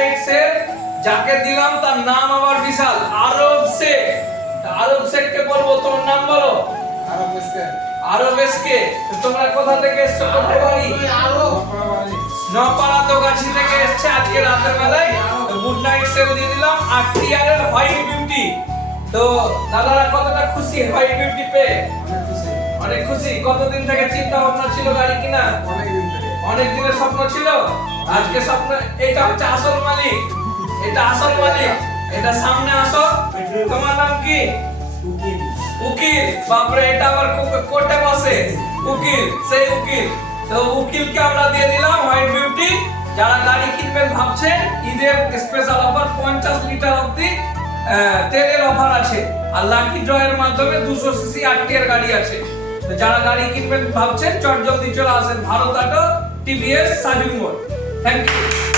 Knights এর যাকে দিলাম তার নাম আবার বিশাল, আরব শেখ। আরব শেখকে বলবো, তোমার নাম বলো। আরব এসকে। তোমরা কোথা থেকে এসছো, কোথায় বাড়ি? নপাড়া তো গাছি থেকে এসছে আজকে রাতের বেলায়। তো গুড নাইট সেল দিয়ে দিলাম। আর টিয়ারের হোয়াইট বিউটি। তো দাদারা কতটা খুশি হোয়াইট বিউটি পেয়ে? অনেক খুশি। কতদিন থেকে চিন্তা ভাবনা ছিল গাড়ি কিনা? অনেক দিনের স্বপ্ন ছিল। আজকে স্বপ্ন। এটা হচ্ছে আসল মালিক, এটা আসল মালিক। এটা সামনে আসো। তোমার নাম কি? উকিল। বাপরে, এটা আবার কোর্টে বসে উকিল, সেই উকিল। তো উকিলকে আমরা দিয়ে দিলাম হোয়াইট বিউটি। যারা গাড়ি কিনবেন ভাবছেন, ঈদের স্পেশাল অফার 50 লিটার অবধি তেলের অফার আছে। আর লাকি ড্র এর মাধ্যমে 200 সিসি আরটিআর গাড়ি আছে। তো যারা গাড়ি কিনবেন ভাবছেন, চট জলদি চলে আসেন ভারত অটো, টিভিএস, সাজুং মোড়। Thank you.